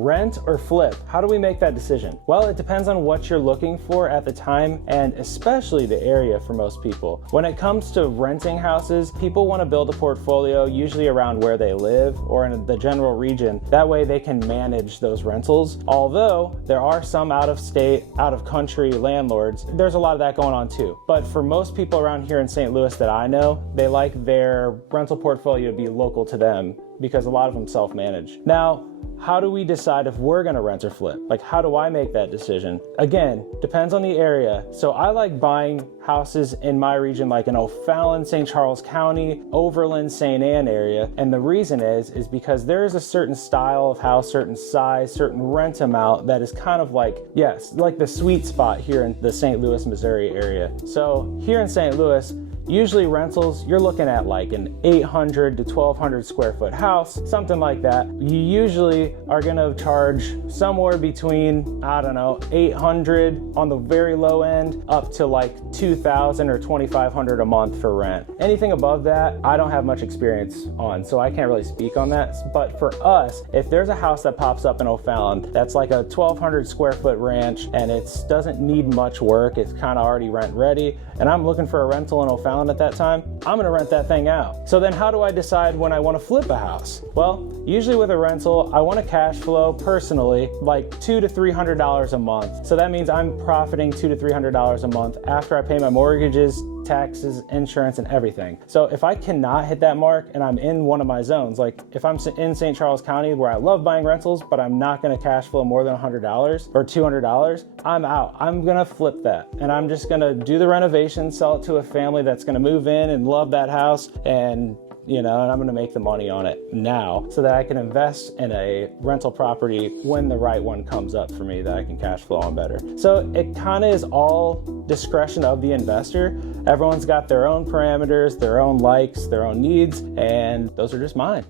Rent or flip? How do we make that decision? Well, it depends on what you're looking for at the time and especially the area for most people. When it comes to renting houses, people want to build a portfolio usually around where they live or in the general region. That way they can manage those rentals. Although there are some out of state, out of country landlords, there's a lot of that going on too. But for most people around here in St. Louis that I know, they like their rental portfolio to be local to them because a lot of them self-manage. Now, how do we decide if we're gonna rent or flip? Like, how do I make that decision? Again, depends on the area. So I like buying houses in my region, like in O'Fallon, St. Charles County, Overland, St. Anne area. And the reason is because there is a certain style of house, certain size, certain rent amount that is kind of like, yes, like the sweet spot here in the St. Louis, Missouri area. So here in St. Louis, usually rentals, you're looking at like an 800 to 1200 square foot house, something like that. You usually are gonna charge somewhere between, I don't know, 800 on the very low end up to like 2000 or 2500 a month for rent. Anything above that, I don't have much experience on, so I can't really speak on that. But for us, if there's a house that pops up in O'Fallon that's like a 1200 square foot ranch and it doesn't need much work, it's kind of already rent ready, and I'm looking for a rental in O'Fallon at that time, I'm gonna rent that thing out. So then how do I decide when I wanna flip a house? Well, usually with a rental, I wanna cash flow personally like $200 to $300 a month. So that means I'm profiting $200 to $300 a month after I pay my mortgages, taxes, insurance, and everything. So if I cannot hit that mark and I'm in one of my zones, like if I'm in St. Charles County where I love buying rentals, but I'm not gonna cash flow more than $100 or $200, I'm out. I'm gonna flip that. And I'm just gonna do the renovation, sell it to a family that's gonna move in and love that house, and and I'm gonna make the money on it now so that I can invest in a rental property when the right one comes up for me that I can cash flow on better. So it kind of is all discretion of the investor. Everyone's got their own parameters, their own likes, their own needs, and those are just mine.